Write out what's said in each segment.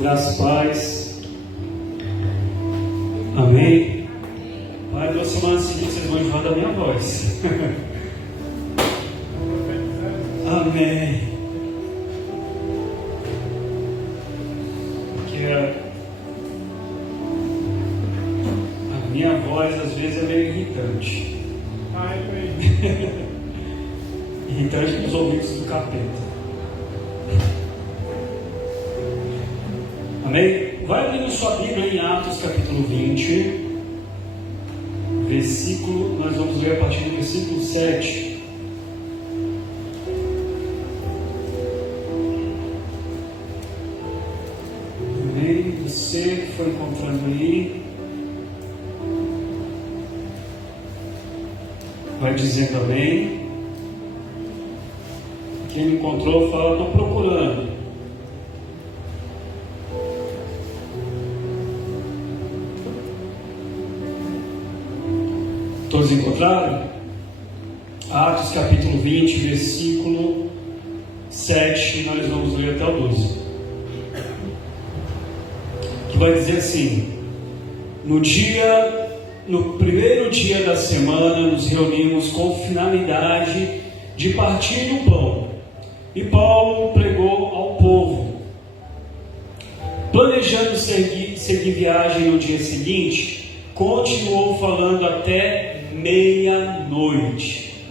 Graças e paz. Amém. Pai, 2 semanas seguintes vocês vão enjoar da minha voz. Amém. Porque a minha voz às vezes é meio irritante. Irritante nos ouvidos do capeta. Amém? Vai abrindo sua Bíblia em Atos capítulo 20, versículo, nós vamos ler a partir do versículo 7. Amém? Você que foi encontrando aí, vai dizendo amém. Quem me encontrou fala, estou procurando. Todos encontraram? Atos capítulo 20, versículo 7, nós vamos ler até o 12. Que vai dizer assim: no primeiro dia da semana, nos reunimos com finalidade de partir o pão, e Paulo pregou ao povo. Planejando seguir viagem no dia seguinte, continuou falando até meia-noite.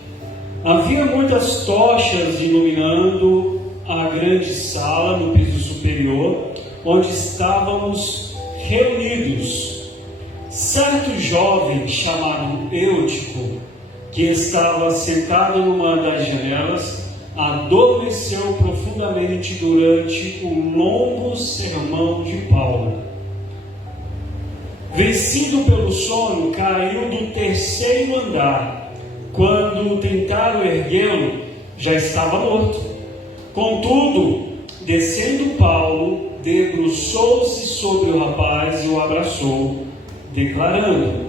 Havia muitas tochas iluminando a grande sala no piso superior, onde estávamos reunidos. Certo jovem chamado Eutico, que estava sentado numa das janelas, adormeceu profundamente durante o longo sermão de Paulo. Vencido pelo sono, caiu do 3º andar. Quando tentaram erguê-lo, já estava morto. Contudo, descendo Paulo, debruçou-se sobre o rapaz e o abraçou, declarando: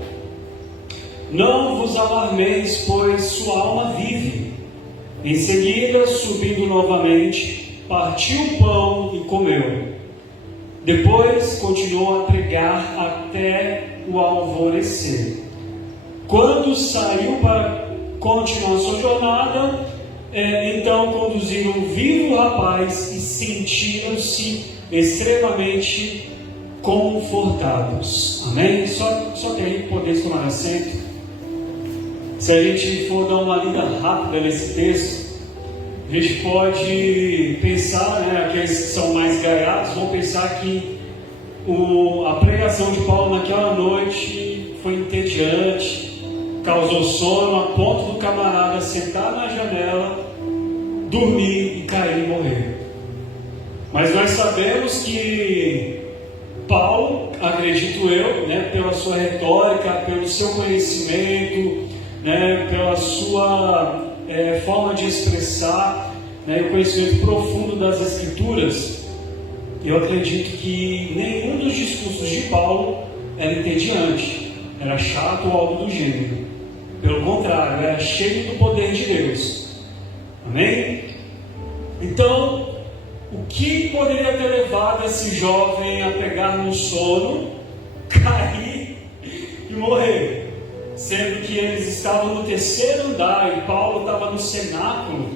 não vos alarmeis, pois sua alma vive. Em seguida, subindo novamente, partiu o pão e comeu. Depois continuou a pregar até o alvorecer. Quando saiu para continuar sua jornada, então conduziram vivo o rapaz e sentiram-se extremamente confortados. Amém? Só que aí podeis tomar assento. Se a gente for dar uma lida rápida nesse texto, a gente pode pensar, aqueles que são mais gaiados vão pensar que a pregação de Paulo naquela noite foi entediante, causou sono a ponto do camarada sentar na janela, dormir e cair e morrer. Mas nós sabemos que Paulo, acredito eu, pela sua retórica, pelo seu conhecimento, pela sua forma de expressar, o conhecimento profundo das Escrituras, eu acredito que nenhum dos discursos de Paulo era entediante, era chato ou algo do gênero. Pelo contrário, era cheio do poder de Deus. Amém? Então, o que poderia ter levado esse jovem a pegar no sono, cair e morrer? Sendo que eles estavam no 3º andar e Paulo estava no cenáculo,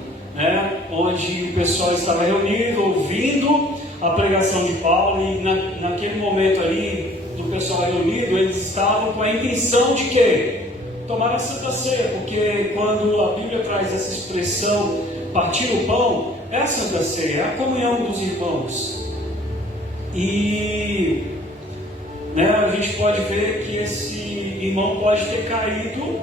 onde o pessoal estava reunido, ouvindo a pregação de Paulo, e naquele momento ali, do pessoal reunido, eles estavam com a intenção de quê? Tomar a Santa Ceia, porque quando a Bíblia traz essa expressão, partir o pão, é a Santa Ceia, é a comunhão dos irmãos. E a gente pode ver que esse irmão pode ter caído,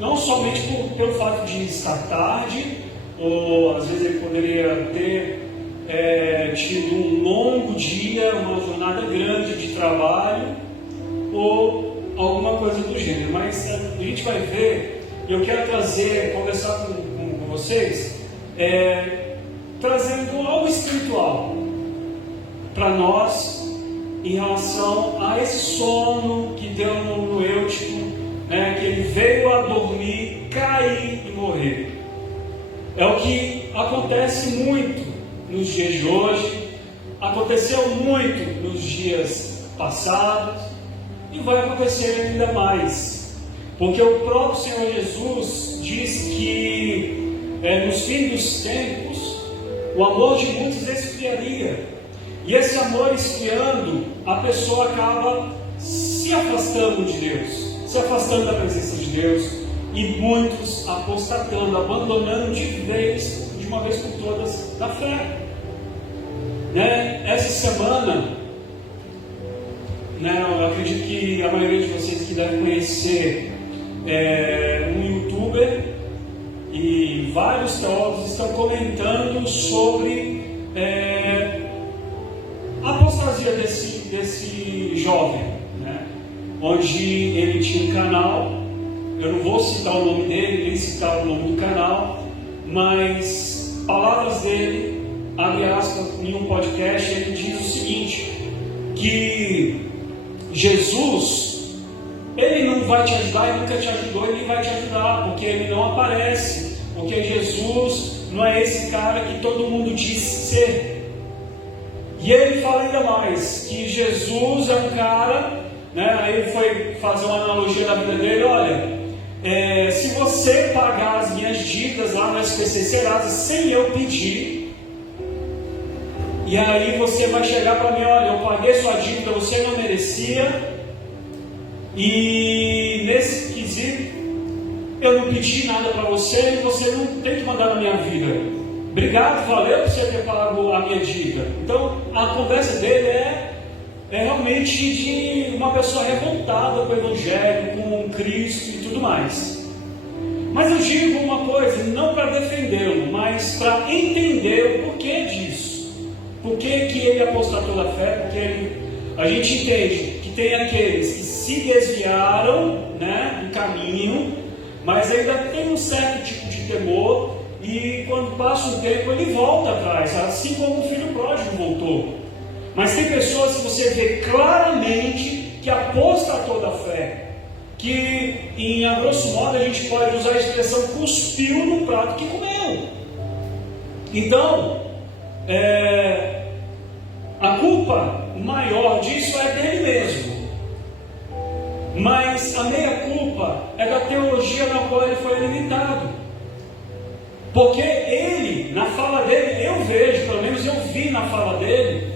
não somente pelo fato de estar tarde, ou às vezes ele poderia ter tido um longo dia, uma jornada grande de trabalho, ou alguma coisa do gênero. Mas a gente vai ver, eu quero conversar com vocês, trazendo algo espiritual para nós, em relação a esse sono que deu no Eutico, que ele veio a dormir, cair e morrer. É o que acontece muito nos dias de hoje, aconteceu muito nos dias passados e vai acontecer ainda mais, porque o próprio Senhor Jesus diz que nos fins dos tempos o amor de muitos esfriaria, e esse amor esfriando, a pessoa acaba se afastando de Deus, se afastando da presença de Deus, e muitos apostatando, abandonando de uma vez por todas, da fé. Essa semana, eu acredito que a maioria de vocês que devem conhecer um youtuber, e vários teólogos estão comentando sobre a apostasia desse jovem, onde ele tinha um canal. Eu não vou citar o nome dele, nem citar o nome do canal, mas palavras dele, abre aspas, em um podcast, ele diz o seguinte, que Jesus, ele não vai te ajudar, ele nunca te ajudou, ele vai te ajudar, porque ele não aparece, porque Jesus não é esse cara que todo mundo diz ser. E ele fala ainda mais, que Jesus é um cara, aí ele foi fazer uma analogia da vida dele, olha, se você pagar as minhas dívidas lá no SPC Serasa sem eu pedir, e aí você vai chegar para mim, olha, eu paguei sua dívida, você não merecia, e nesse quesito eu não pedi nada para você e você não tem que mandar na minha vida. Obrigado, valeu por você ter pago a minha dívida. Então a conversa dele é realmente de uma pessoa revoltada com o Evangelho, com Cristo e tudo mais. Mas eu digo uma coisa, não para defendê-lo, mas para entender o porquê disso. Por que ele apostatou da fé? Porque a gente entende que tem aqueles que se desviaram do caminho, mas ainda tem um certo tipo de temor, e quando passa um tempo ele volta atrás, assim como o filho pródigo voltou. Mas tem pessoas que você vê claramente que apostatou da fé, que em grosso modo a gente pode usar a expressão cuspiu no prato que comeu. Então, a culpa maior disso é dele mesmo. Mas a meia-culpa é da teologia na qual ele foi limitado. Porque ele, na fala dele, eu vejo, pelo menos eu vi na fala dele,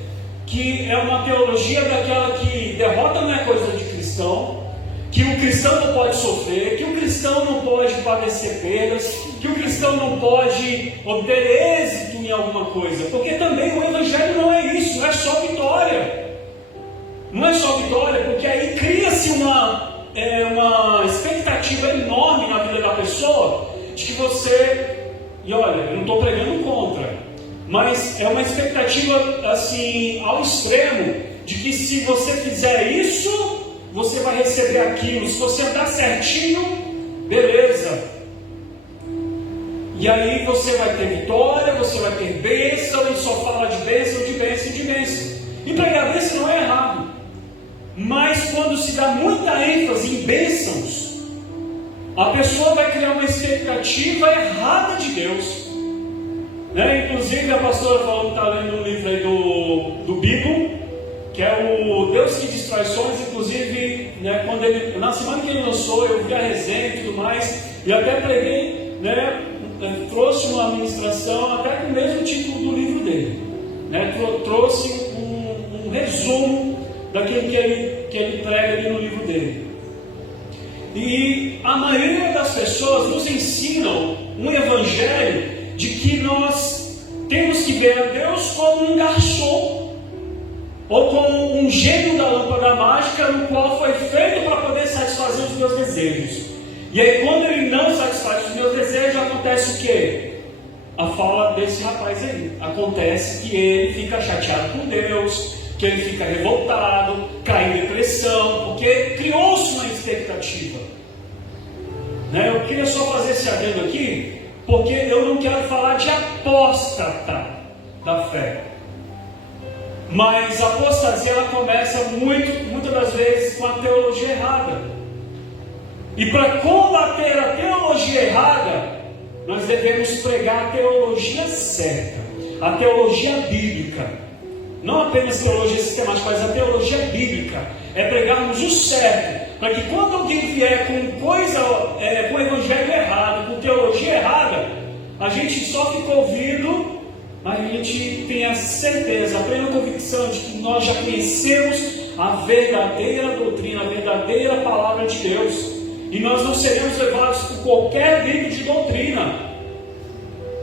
que é uma teologia daquela que derrota não é coisa de cristão, que o cristão não pode sofrer, que o cristão não pode padecer perdas, que o cristão não pode obter êxito em alguma coisa, porque também o Evangelho não é isso, não é só vitória. Não é só vitória, porque aí cria-se uma expectativa enorme na vida da pessoa, de que você, e olha, eu não estou pregando contra, mas é uma expectativa assim, ao extremo, de que se você fizer isso, você vai receber aquilo, se você andar certinho, beleza. E aí você vai ter vitória, você vai ter bênção, ele só fala de bênção, de bênção, de bênção. E pregar bênção não é errado. Mas quando se dá muita ênfase em bênçãos, a pessoa vai criar uma expectativa errada de Deus. Inclusive a pastora falou que está lendo um livro aí do Bibo, que é o Deus que Destrói Sonhos. Inclusive, quando na semana que ele lançou, eu vi a resenha e tudo mais, e até preguei, trouxe uma ministração até com o mesmo título do livro dele, trouxe um resumo daquilo que ele prega ali no livro dele. E a maioria das pessoas nos ensinam um evangelho de que nós temos que ver a Deus como um garçom, ou como um gênio da lâmpada mágica, no qual foi feito para poder satisfazer os meus desejos. E aí, quando ele não satisfaz os meus desejos, acontece o quê? A fala desse rapaz aí. Acontece que ele fica chateado com Deus, que ele fica revoltado, cai em depressão, porque criou-se uma expectativa. Eu queria só fazer esse adendo aqui, porque eu não quero falar de apóstata da fé. Mas a apostasia, ela começa muitas das vezes com a teologia errada. E para combater a teologia errada, nós devemos pregar a teologia certa, a teologia bíblica. Não apenas teologia sistemática, mas a teologia bíblica. É pregarmos o certo, para que quando alguém vier com com evangelho errado, com teologia errada, a gente só fica ouvindo, mas a gente tem a certeza, a plena convicção de que nós já conhecemos a verdadeira doutrina, a verdadeira palavra de Deus, e nós não seremos levados por qualquer livro de doutrina,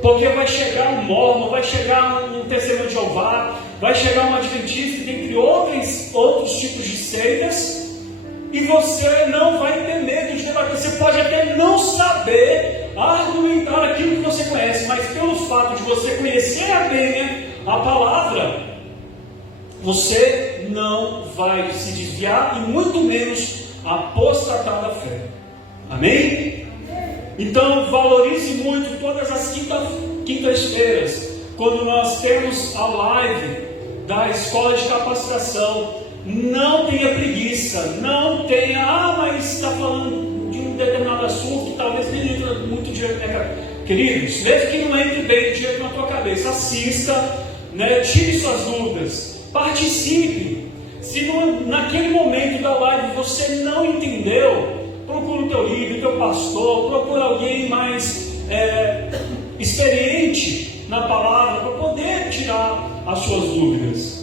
porque vai chegar um mormon, vai chegar um testemunho de Jeová, vai chegar um adventista, dentre outros tipos de seitas, e você não vai ter medo de debater. Você pode até não saber argumentar aquilo que você conhece, mas pelo fato de você conhecer bem a palavra, você não vai se desviar e muito menos apostatar da fé. Amém? Então valorize muito todas as quintas-feiras, quando nós temos a live da escola de capacitação. Não tenha preguiça, não tenha, mas está falando de um determinado assunto que talvez nem entra muito direito na cabeça. Queridos, mesmo que não entre bem direito na tua cabeça, assista, tire suas dúvidas, participe. Se naquele momento da live você não entendeu, procura o teu líder, o teu pastor, procura alguém mais experiente na palavra para poder tirar as suas dúvidas.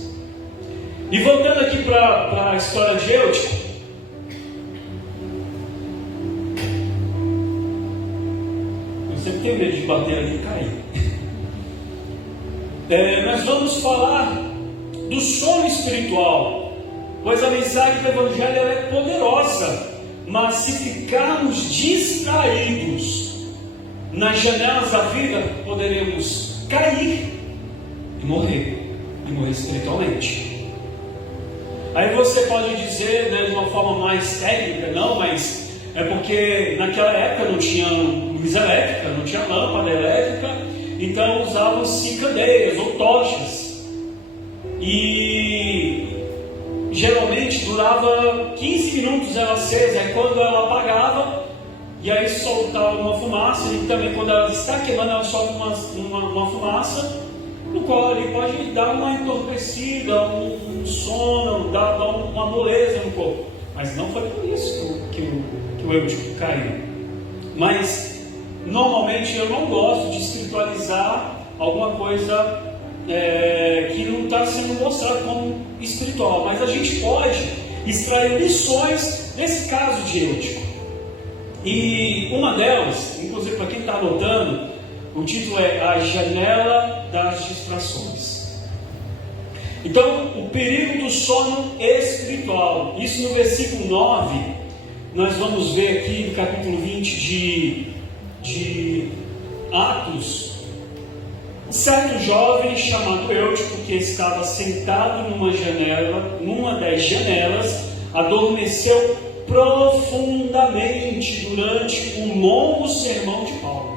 E voltando aqui para a história de Eutico, eu sempre tenho medo de bater ali e cair. Nós vamos falar do sono espiritual, pois a mensagem do Evangelho é poderosa, mas se ficarmos distraídos nas janelas da vida, poderemos cair e morrer espiritualmente. Aí você pode dizer, de uma forma mais técnica, não, mas é porque naquela época não tinha luz elétrica, não tinha lâmpada elétrica, então usavam-se candeias ou tochas. E geralmente durava 15 minutos ela acesa, aí quando ela apagava, e aí soltava uma fumaça, e também quando ela está queimando, ela solta uma fumaça, no qual ali pode dar uma entorpecida, um sono, dar uma moleza no corpo. Mas não foi por isso que o Eutico caiu. Mas normalmente eu não gosto de espiritualizar alguma coisa que não está sendo mostrada como espiritual. Mas a gente pode extrair lições desse caso de Eutico. E uma delas, inclusive para quem está anotando, o título é A Janela das Distrações. Então, o perigo do sono espiritual. Isso no versículo 9, nós vamos ver aqui no capítulo 20 de Atos. Um certo jovem chamado Eutico, que estava sentado numa das janelas, adormeceu profundamente durante um longo sermão de Paulo.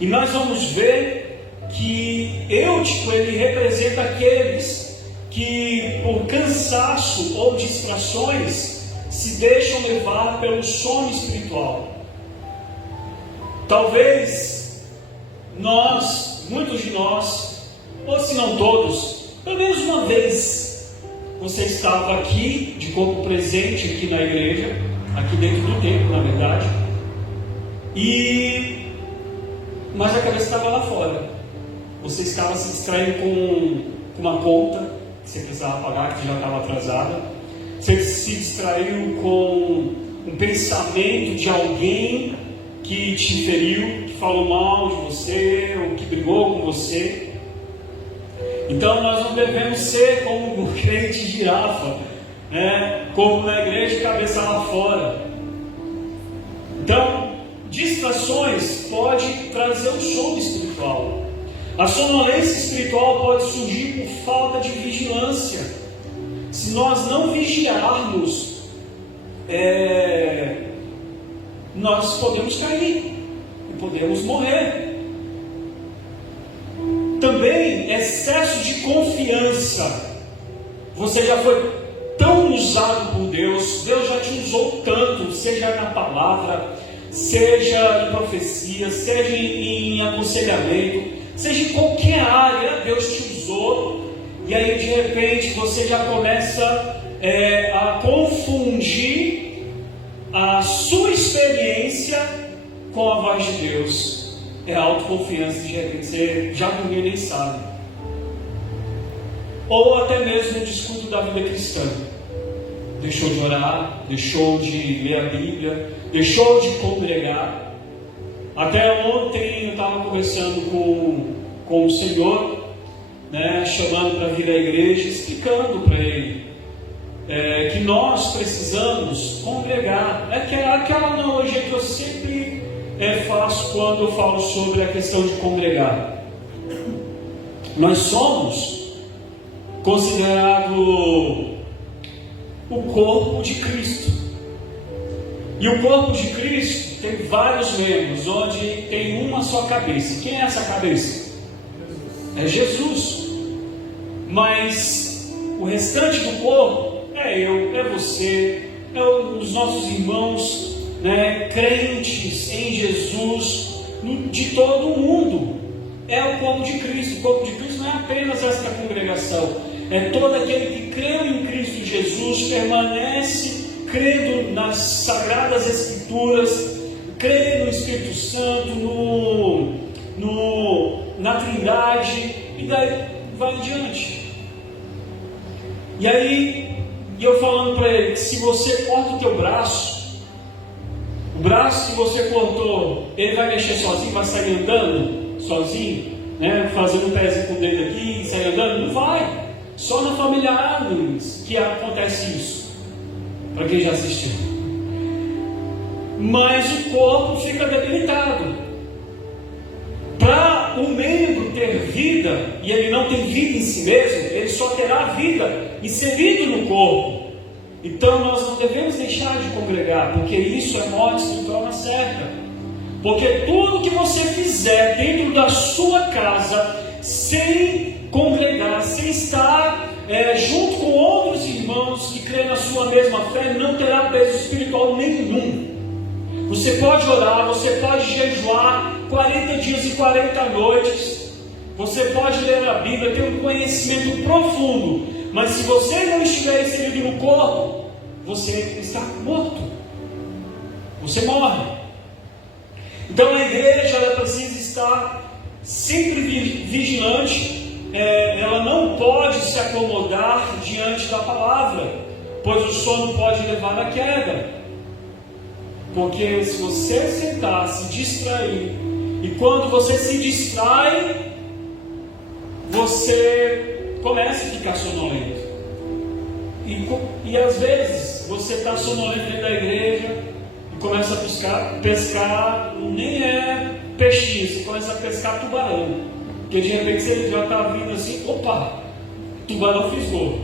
E nós vamos ver que Eutico, ele representa aqueles que por cansaço ou distrações se deixam levar pelo sono espiritual. Talvez muitos de nós, ou se não todos, pelo menos uma vez você estava aqui, de corpo presente aqui na igreja, aqui dentro do templo, na verdade, mas a cabeça estava lá fora. Você estava se distraindo com uma conta que você precisava pagar, que já estava atrasada. Você se distraiu com um pensamento de alguém que te feriu, que falou mal de você, ou que brigou com você. Então nós não devemos ser como um crente girafa, como na igreja, cabeça lá fora. Então, distrações pode trazer um sono espiritual. A sonolência espiritual pode surgir por falta de vigilância. Se nós não vigiarmos, nós podemos cair e podemos morrer. Também excesso de confiança. Você já foi tão usado por Deus, Deus já te usou tanto, seja na palavra, seja em profecia, seja em aconselhamento, seja em qualquer área, Deus te usou, e aí de repente você já começa a confundir a sua experiência com a voz de Deus. É a autoconfiança, de repente você já dormiu e nem sabe. Ou até mesmo o descuido da vida cristã. Deixou de orar, deixou de ler a Bíblia, deixou de congregar. Até ontem eu estava conversando com o Senhor, né, chamando para vir à igreja, explicando para ele que nós precisamos congregar. É aquela analogia que eu sempre faço quando eu falo sobre a questão de congregar. Nós somos considerados o corpo de Cristo. E o corpo de Cristo tem vários membros, onde tem uma só cabeça. Quem é essa cabeça? É Jesus. Mas o restante do corpo é eu, é você, é os nossos irmãos, né, crentes em Jesus, de todo o mundo. É o corpo de Cristo. O corpo de Cristo não é apenas esta congregação, é todo aquele que crê em Cristo Jesus, permanece crendo nas Sagradas Escrituras, crê no Espírito Santo, na Trindade, e daí vai adiante. E aí, eu falando para ele, se você corta o teu braço, o braço que você cortou, ele vai mexer sozinho, vai sair andando sozinho, né? Fazendo um pezinho com o dedo aqui e sair andando? Não vai. Só na família Adams que acontece isso, para quem já assistiu. Mas o corpo fica debilitado. Para o membro ter vida, e ele não tem vida em si mesmo, ele só terá vida inserido no corpo. Então nós não devemos deixar de congregar, porque isso é morte espiritual na certa. Porque tudo que você fizer dentro da sua casa, sem congregar, sem estar junto com outros irmãos que creem na sua mesma fé, não terá peso espiritual nenhum. Você pode orar, você pode jejuar 40 dias e 40 noites, você pode ler a Bíblia, ter um conhecimento profundo, mas se você não estiver inserido no corpo, você está morto, você morre. Então a igreja ela precisa estar sempre vigilante. Ela não pode se acomodar diante da palavra, pois o sono pode levar à queda. Porque se você sentar, se distrair, e quando você se distrai, você começa a ficar sonolento. E às vezes você está sonolento dentro da igreja e começa a pescar, nem é peixinho, você começa a pescar tubarão. Porque de repente você já está vindo assim, opa, tubarão fisgou.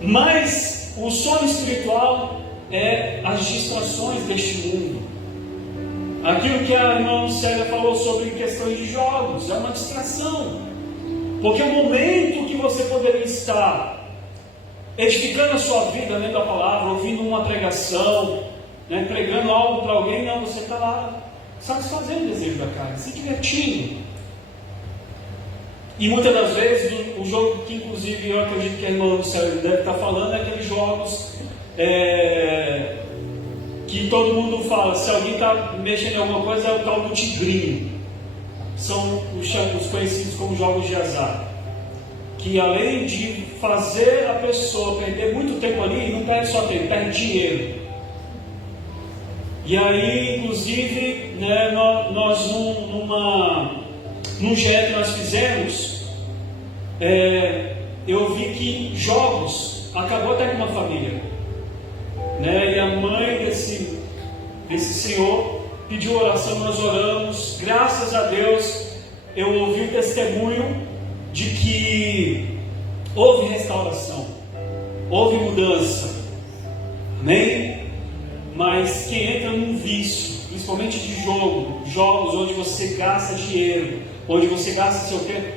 Mas o sono espiritual é as distrações deste mundo. Aquilo que a irmã Célia falou sobre questões de jogos, é uma distração. Porque o momento que você poderia estar edificando a sua vida dentro da palavra, ouvindo uma pregação, né, pregando algo para alguém, não, você está lá satisfazendo o desejo da carne, se divertindo. E muitas das vezes o jogo que inclusive eu acredito que a irmã Célia deve estar falando é aqueles jogos que todo mundo fala, se alguém está mexendo em alguma coisa, é o tal do tigrinho. São os conhecidos como jogos de azar, que além de fazer a pessoa perder muito tempo ali, não perde só tempo, perde dinheiro. E aí, inclusive, né, nós num GE que nós fizemos, eu vi que jogos acabou até com uma família, né? E a mãe desse senhor pediu oração, nós oramos, graças a Deus eu ouvi o testemunho de que houve restauração, houve mudança, amém? Mas quem entra num vício, principalmente de jogos onde você gasta dinheiro, onde você gasta seu tempo,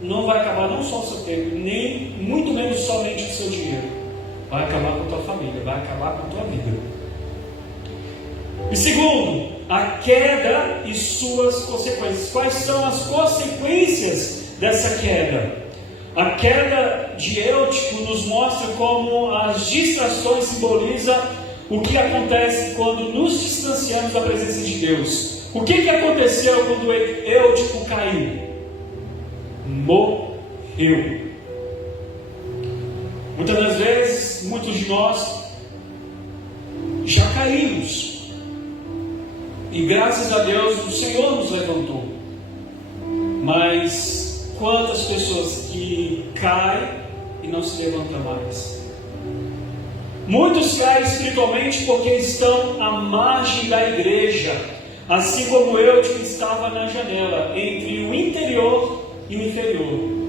não vai acabar não só o seu tempo, nem muito menos somente o seu dinheiro, vai acabar com a tua família, vai acabar com a tua vida. E segundo, a queda e suas consequências. Quais são as consequências dessa queda? A queda de Eutico nos mostra como as distrações simbolizam o que acontece quando nos distanciamos da presença de Deus. O que aconteceu quando Eutico caiu? Morreu. Muitas das vezes, muitos de nós já caímos. E graças a Deus o Senhor nos levantou. Mas quantas pessoas que caem e não se levantam mais? Muitos caem espiritualmente porque estão à margem da igreja, assim como eu que estava na janela, entre o interior e o inferior.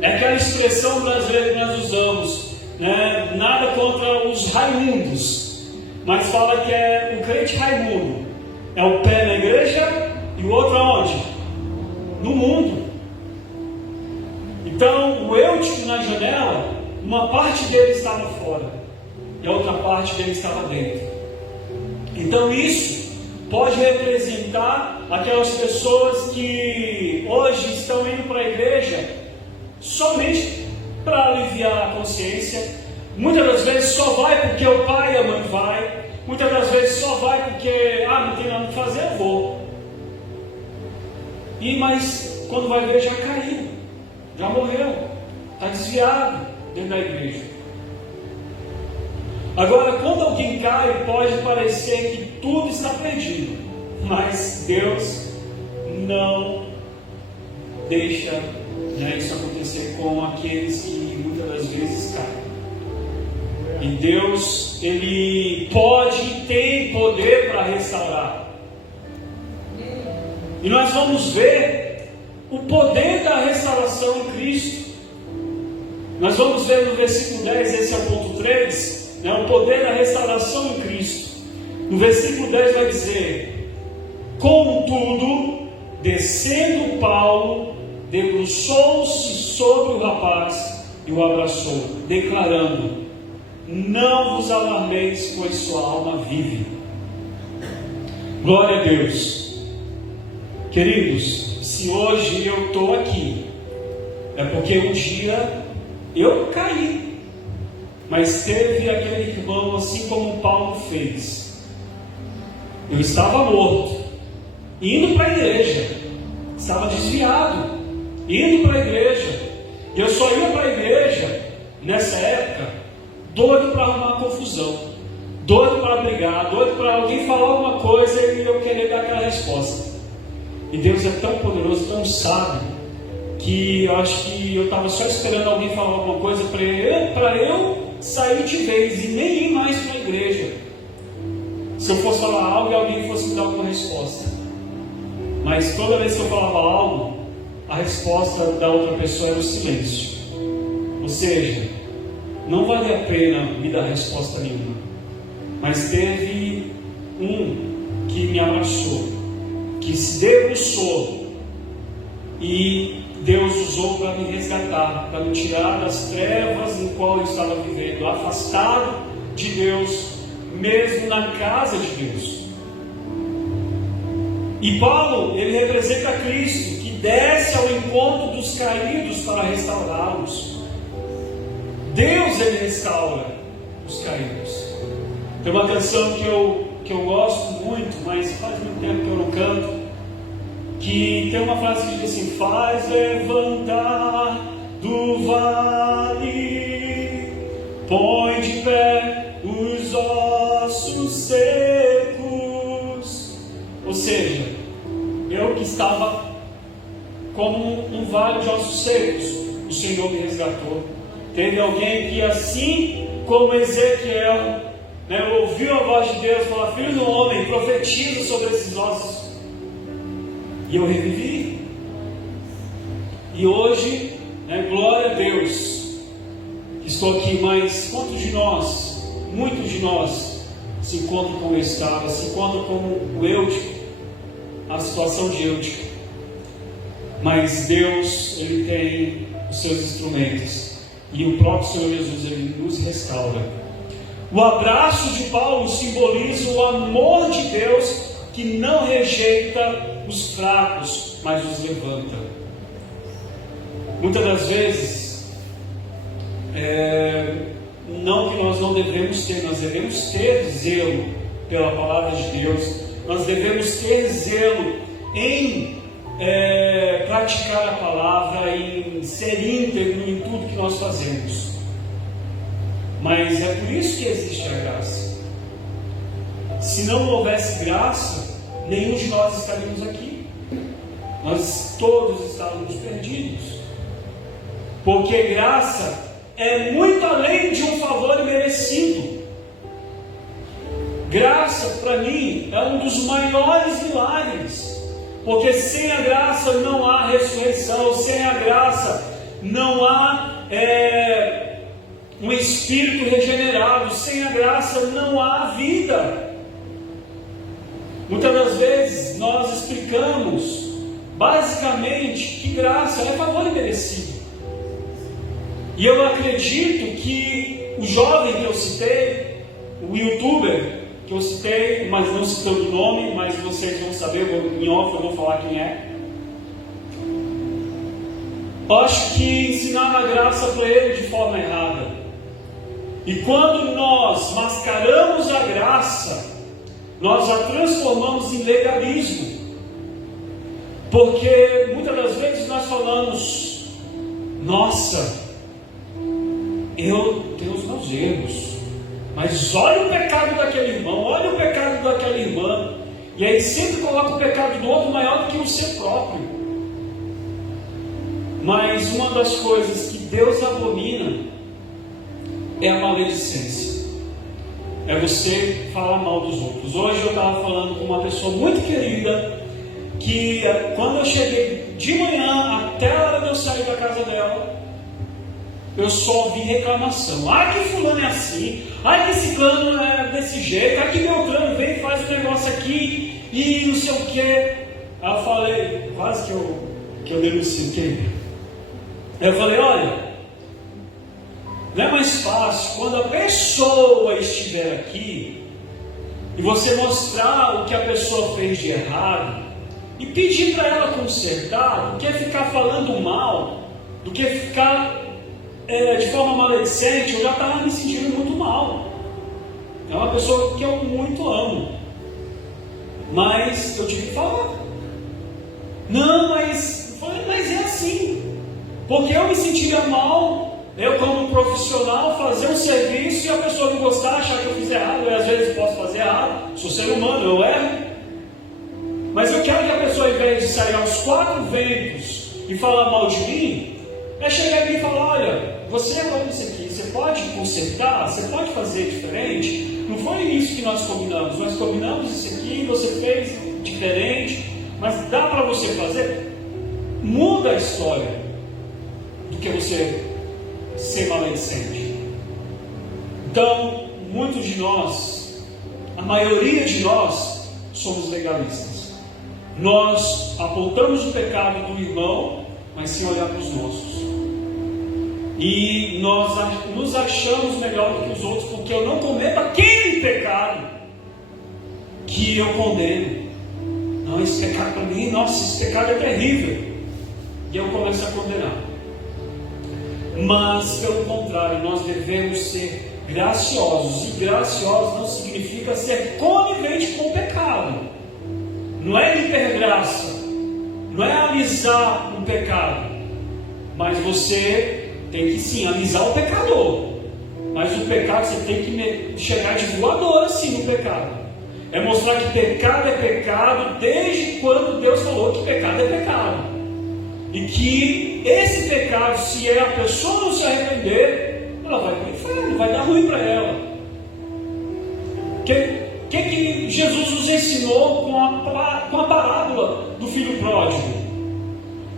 É aquela expressão brasileira que nós usamos, né? Nada contra os raimundos, mas fala que é o crente raimundo. É o pé na igreja e o outro aonde? No mundo. Então, o Eutico na janela, uma parte dele estava fora e a outra parte dele estava dentro. Então, isso pode representar aquelas pessoas que hoje estão indo para a igreja somente para aliviar a consciência. Muitas das vezes só vai porque o pai e a mãe vai. Muitas das vezes só vai porque não tem nada para fazer, eu vou. Mas quando vai ver já caiu, já morreu, está desviado dentro da igreja. Agora, quando alguém cai, pode parecer que tudo está perdido, mas Deus não deixa isso acontecer com aqueles que muitas das vezes caem. E Deus, Ele pode e tem poder para restaurar. E nós vamos ver o poder da restauração em Cristo. Nós vamos ver no versículo 10, esse é o ponto 3, o poder da restauração em Cristo. No versículo 10 vai dizer: contudo, descendo Paulo, debruçou-se sobre o rapaz e o abraçou, declarando: não vos alarmeis, pois sua alma vive. Glória a Deus. Queridos, se hoje eu estou aqui, é porque um dia eu caí, mas teve aquele irmão, assim como Paulo fez. Eu estava morto, indo para a igreja, estava desviado, indo para a igreja, e eu só ia para a igreja nessa época doido para arrumar confusão, doido para brigar, doido para alguém falar alguma coisa e eu querer dar aquela resposta. E Deus é tão poderoso, tão sábio, que eu acho que eu estava só esperando alguém falar alguma coisa para eu sair de vez e nem ir mais para a igreja. Se eu fosse falar algo e alguém fosse me dar alguma resposta. Mas toda vez que eu falava algo, a resposta da outra pessoa era o silêncio. Ou seja, não vale a pena me dar resposta nenhuma. Mas teve um que me abraçou, que se debruçou, e Deus usou para me resgatar, para me tirar das trevas no qual eu estava vivendo, afastado de Deus, mesmo na casa de Deus. E Paulo, ele representa Cristo, que desce ao encontro dos caídos para restaurá-los. Deus, ele restaura os caídos. Tem uma canção que eu gosto muito, mas faz muito tempo que eu não canto, que tem uma frase que diz assim: faz levantar do vale, põe de pé os ossos secos. Ou seja, eu que estava como um vale de ossos secos, o Senhor me resgatou. Teve alguém que, assim como Ezequiel, ouviu a voz de Deus falar: filho do homem, profetiza sobre esses ossos. E eu revivi. E hoje, glória a Deus, estou aqui. Mas quantos de nós, muitos de nós, se encontram como eu estava, se encontram como o Eutico, a situação de Eutico. Mas Deus, ele tem os seus instrumentos. E o próprio Senhor Jesus, ele nos restaura. O abraço de Paulo simboliza o amor de Deus que não rejeita os fracos, mas os levanta. Muitas das vezes, não que nós não devemos ter, nós devemos ter zelo pela palavra de Deus, nós devemos ter zelo em praticar a palavra, em ser íntegro em tudo que nós fazemos. Mas é por isso que existe a graça. Se não houvesse graça, nenhum de nós estaríamos aqui. Nós todos estávamos perdidos. Porque graça é muito além de um favor imerecido. Graça, para mim, é um dos maiores milagres. Porque sem a graça não há ressurreição, sem a graça não há um espírito regenerado, sem a graça não há vida. Muitas das vezes nós explicamos basicamente que graça é favor imerecido. E eu acredito que o jovem que eu citei, o youtuber que eu citei, mas não citando o nome, mas vocês vão saber, em off eu vou falar quem é. Eu acho que ensinaram a graça para ele de forma errada. E quando nós mascaramos a graça, nós a transformamos em legalismo. Porque muitas das vezes nós falamos: nossa, eu tenho os meus erros, mas olha o pecado daquele irmão, olha o pecado daquela irmã. E aí sempre coloca o pecado do outro maior do que o seu próprio. Mas uma das coisas que Deus abomina é a maledicência. É você falar mal dos outros. Hoje eu estava falando com uma pessoa muito querida, que quando eu cheguei de manhã até a hora de eu sair da casa dela, eu só ouvi reclamação. Ai, que fulano é assim, ai, que ciclano é desse jeito, ai, que Beltrano vem e faz um negócio aqui e não sei o que. Aí eu falei, quase que eu denuncio. Eu falei: olha, não é mais fácil quando a pessoa estiver aqui e você mostrar o que a pessoa fez de errado e pedir para ela consertar, do que ficar falando mal, do que ficar de forma maledicente. Eu já estava me sentindo muito mal. É uma pessoa que eu muito amo, mas eu tive que falar. Não, mas é assim, porque eu me sentia mal. Eu, como profissional, fazer um serviço e a pessoa não gostar, achar que eu fiz errado. Eu às vezes posso fazer errado, sou ser humano, eu erro. Mas eu quero que a pessoa, ao invés de sair aos quatro ventos e falar mal de mim, é chegar aqui e falar: olha, você errou isso aqui, você pode consertar, você pode fazer diferente. Não foi isso que nós combinamos. Nós combinamos isso aqui, você fez diferente, mas dá para você fazer. Muda a história do que você ser maledicente. Então, muitos de nós, a maioria de nós, somos legalistas. Nós apontamos o pecado do irmão, mas sem olhar para os nossos. E nós nos achamos melhor do que os outros, porque eu não cometo aquele pecado que eu condeno. Não, esse pecado para mim, nossa, esse pecado é terrível. E eu começo a condenar. Mas, pelo contrário, nós devemos ser graciosos. E graciosos não significa ser conivente com o pecado. Não é hipergraça, não é alisar um pecado. Mas você tem que sim alisar o pecador. Mas o pecado você tem que chegar de voador assim no pecado. É mostrar que pecado é pecado desde quando Deus falou que pecado é pecado. E que esse pecado, se a pessoa não se arrepender, ela vai para o inferno, vai dar ruim para ela. O que Jesus nos ensinou com a parábola do filho pródigo?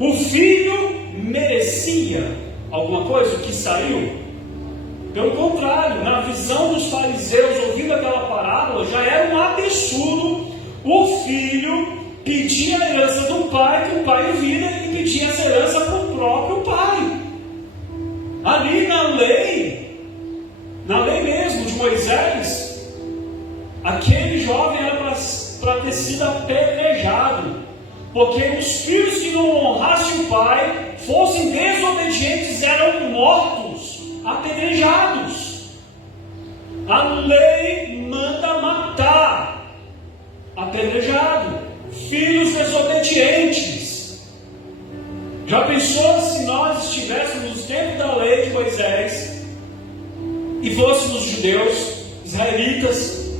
O filho merecia alguma coisa que saiu? Pelo contrário, na visão dos fariseus, ouvindo aquela parábola, já era um absurdo o filho pedir a herança do pai, que o pai em vida, e pedir essa herança para o próprio pai. Ali na lei mesmo de Moisés, aquele jovem era para para ter sido apedrejado, porque os filhos que não honrassem o pai, fossem desobedientes, eram mortos, apedrejados. A lei manda matar, apedrejado, filhos desobedientes. Já pensou se nós estivéssemos no tempo da lei de Moisés e fôssemos judeus, israelitas?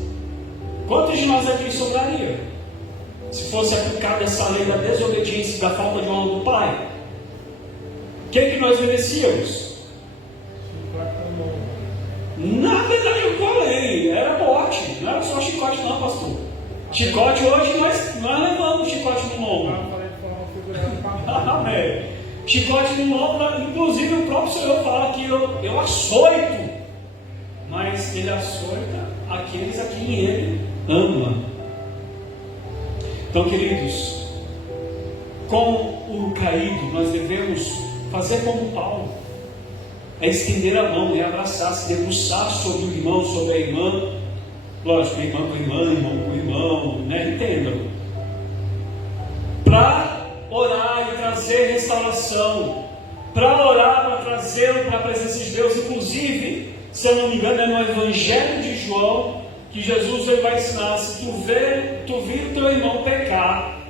Quantos de nós aqui sobraria se fosse aplicada essa lei da desobediência e da falta de honra do pai? O que nós merecíamos? Na verdade, qual lei? Era morte, não era só chicote não, pastor. Chicote hoje nós levamos chicote no ombro. Amém. Chicote no ombro, inclusive o próprio Senhor fala que eu açoito, mas ele açoita aqueles a quem ele ama. Então, queridos, com o caído nós devemos fazer como Paulo, é estender a mão, é abraçar, se debruçar sobre o irmão, sobre a irmã. Lógico, irmã com irmã, irmão com irmão, né? Entendam. Para orar e trazer restauração, para orar, para trazê-lo para a presença de Deus. Inclusive, se eu não me engano, é no Evangelho de João que Jesus ele vai ensinar: se tu vir o teu irmão pecar,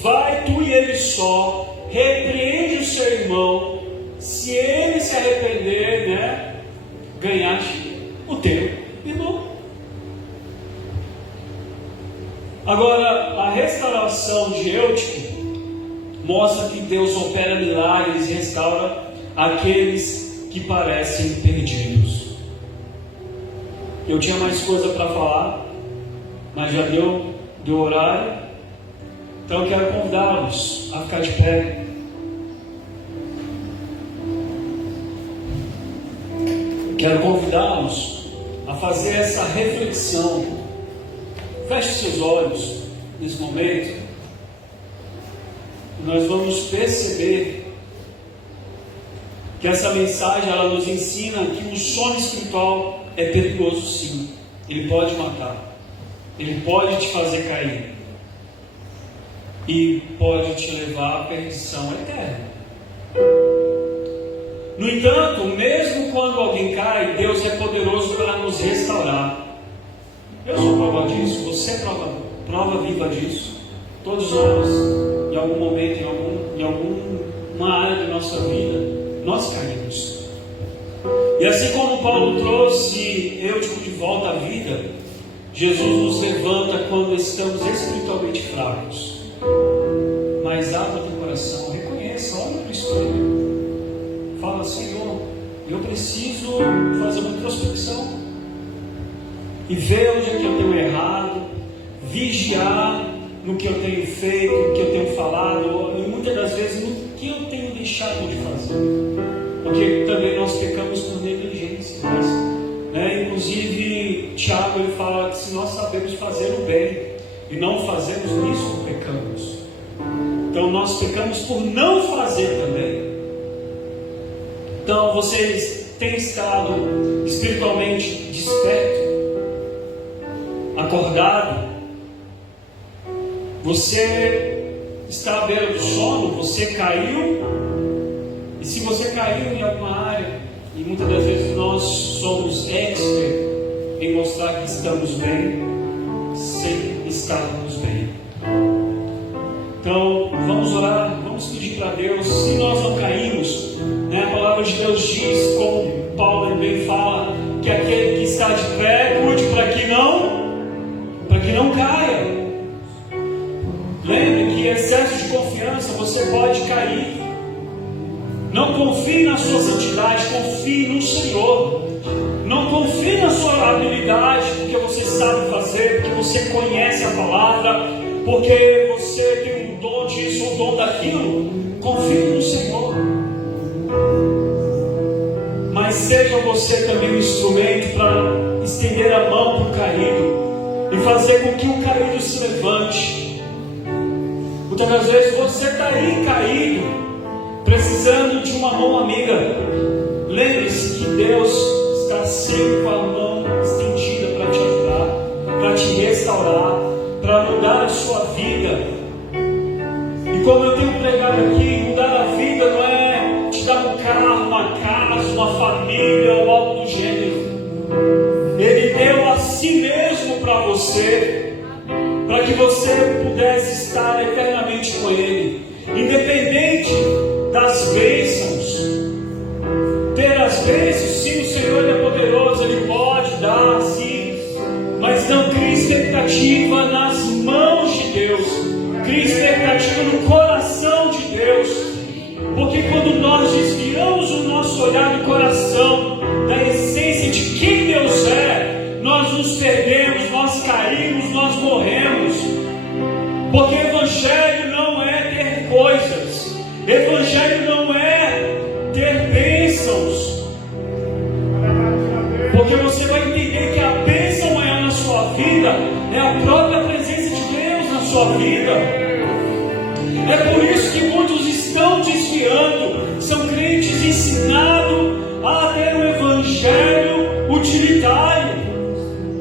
vai tu e ele só, repreende o seu irmão, se ele se arrepender, né, ganhaste o teu irmão. Agora, a restauração de Eutico mostra que Deus opera milagres e restaura aqueles que parecem perdidos. Eu tinha mais coisa para falar, mas já deu horário. Então eu quero convidá-los a ficar de pé. Quero convidá-los a fazer essa reflexão. Feche seus olhos nesse momento. Nós vamos perceber que essa mensagem ela nos ensina que o sono espiritual é perigoso, sim. Ele pode matar, ele pode te fazer cair e pode te levar à perdição eterna. No entanto, mesmo quando alguém cai, Deus é poderoso para nos restaurar. Eu sou prova disso, você é prova viva disso. Todos nós, em algum momento, em alguma área da nossa vida, nós caímos. E assim como Paulo trouxe Eutico de volta à vida, Jesus nos levanta quando estamos espiritualmente fracos. Mas abra teu coração, reconheça, olha para a história. Fala: Senhor, eu preciso fazer uma introspecção e ver onde é que eu tenho errado, vigiar no que eu tenho feito, no que eu tenho falado, e muitas das vezes no que eu tenho deixado de fazer, porque também nós pecamos por negligência, né? Inclusive Tiago ele fala que se nós sabemos fazer o bem e não fazemos nisso, pecamos. Então nós pecamos por não fazer também. Então vocês têm estado espiritualmente desperto, acordado? Você está à beira do sono? Você caiu? E se você caiu em alguma área, e muitas das vezes nós somos expert em mostrar que estamos bem, sem estarmos bem. Então vamos orar, vamos pedir para Deus. Se nós não caímos, né, a palavra de Deus diz, como Paulo também fala, que aquele que está de pé cuide para que não caia. Lembre que excesso de confiança você pode cair. Não confie na sua santidade, confie no Senhor. Não confie na sua habilidade, porque você sabe fazer, porque você conhece a palavra, porque você tem um dom disso, um dom daquilo. Confie no Senhor. Mas seja você também um instrumento para estender a mão para o caído e fazer com que o caído se levante. Muitas das vezes você está aí caído, precisando de uma mão amiga. Lembre-se que Deus está sempre com a mão estendida para te ajudar, para te restaurar, para mudar a sua vida. E como eu tenho pregado aqui, mudar a vida não é te dar um carro, uma casa, uma família ou algo do gênero. Ele deu a si mesmo para você, para que você pudesse estar eternamente com Ele, independente das bênçãos. Ter as bênçãos, sim, o Senhor é poderoso, Ele pode dar, sim, mas não crie expectativa nas mãos de Deus, crie expectativa no coração de Deus, porque quando nós desviamos o nosso olhar do coração, da essência de quem Deus é, nós nos perdemos, nós caímos, nós morremos. Porque Evangelho não é ter coisas, Evangelho não é ter bênçãos. Porque você vai entender que a bênção maior na sua vida é a própria presença de Deus na sua vida. É por isso que muitos estão desviando, são crentes ensinados a ter um Evangelho utilitário.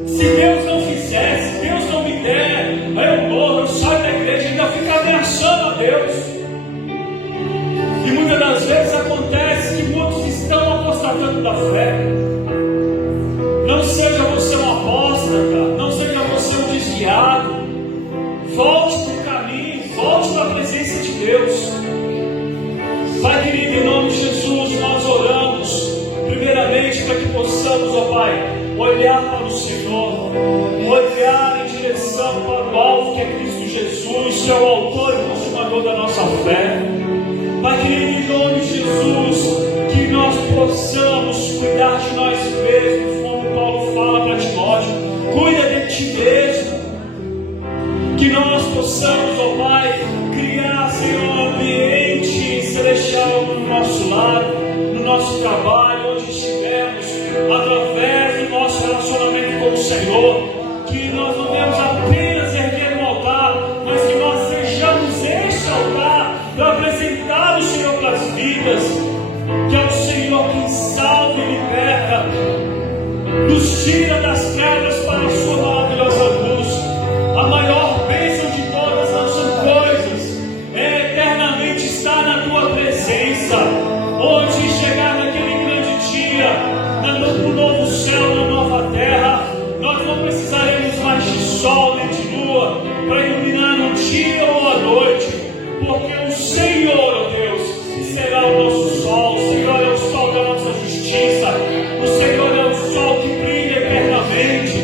Se Deus não fizer, se Deus não me der, eu morro, eu saio da igreja, ainda fica ameaçando a Deus. E muitas das vezes acontece que muitos estão apostatando da fé. Não seja você um apóstata, não seja você um desviado. Volte para o caminho, volte para a presença de Deus. Pai querido, em nome de Jesus, nós oramos, primeiramente para que possamos, ó Pai, olhar para o Senhor, olhar em direção para o alvo que é Cristo Jesus, que é o autor e consumador da nossa fé. Pai querido, em nome de Jesus, que nós possamos cuidar de nós mesmos, como Paulo fala para Timóteo, cuida de ti mesmo. Que nós possamos, ó Pai, criar, Senhor, um ambiente celestial no nosso lar, no nosso trabalho, onde estivermos, através do nosso relacionamento com o Senhor. Que nós não devemos apenas erguer um altar, mas que nós sejamos este altar para apresentar o Senhor para as vidas, que é o Senhor quem salva e liberta, nos tira das trevas para a sua maravilhosa luz. A maior bênção de todas as coisas é eternamente estar na tua presença, onde chegar naquele grande dia, no novo céu, na nova terra, nós não precisaremos mais de sol nem de lua para iluminar o dia ou a noite, porque o Senhor, ó Deus, será o nosso sol. O Senhor é o sol da nossa justiça, o Senhor é o sol que brilha eternamente.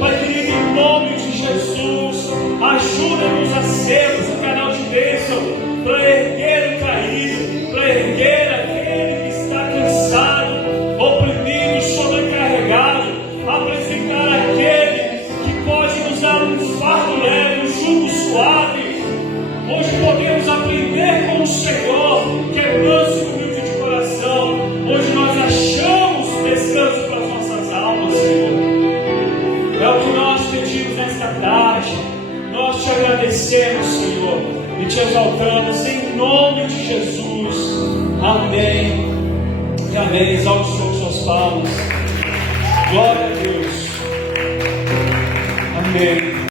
Pai querido, em nome de Jesus, ajuda-nos a sermos um canal de bênção para erguer o caído, para erguer aquele que está cansado, oprimido, sobrecarregado, apresentar aquele que pode nos dar um fardo leve, um jugo suave. Hoje podemos aprender com o Senhor, que é manso e humilde de coração. Hoje nós achamos descanso para as nossas almas, Senhor. É o que nós pedimos nesta tarde. Nós te agradecemos, Senhor, e te exaltamos em nome de Jesus. Amém. E amém. Exalte o Senhor com suas palmas. Glória a Deus. Amém.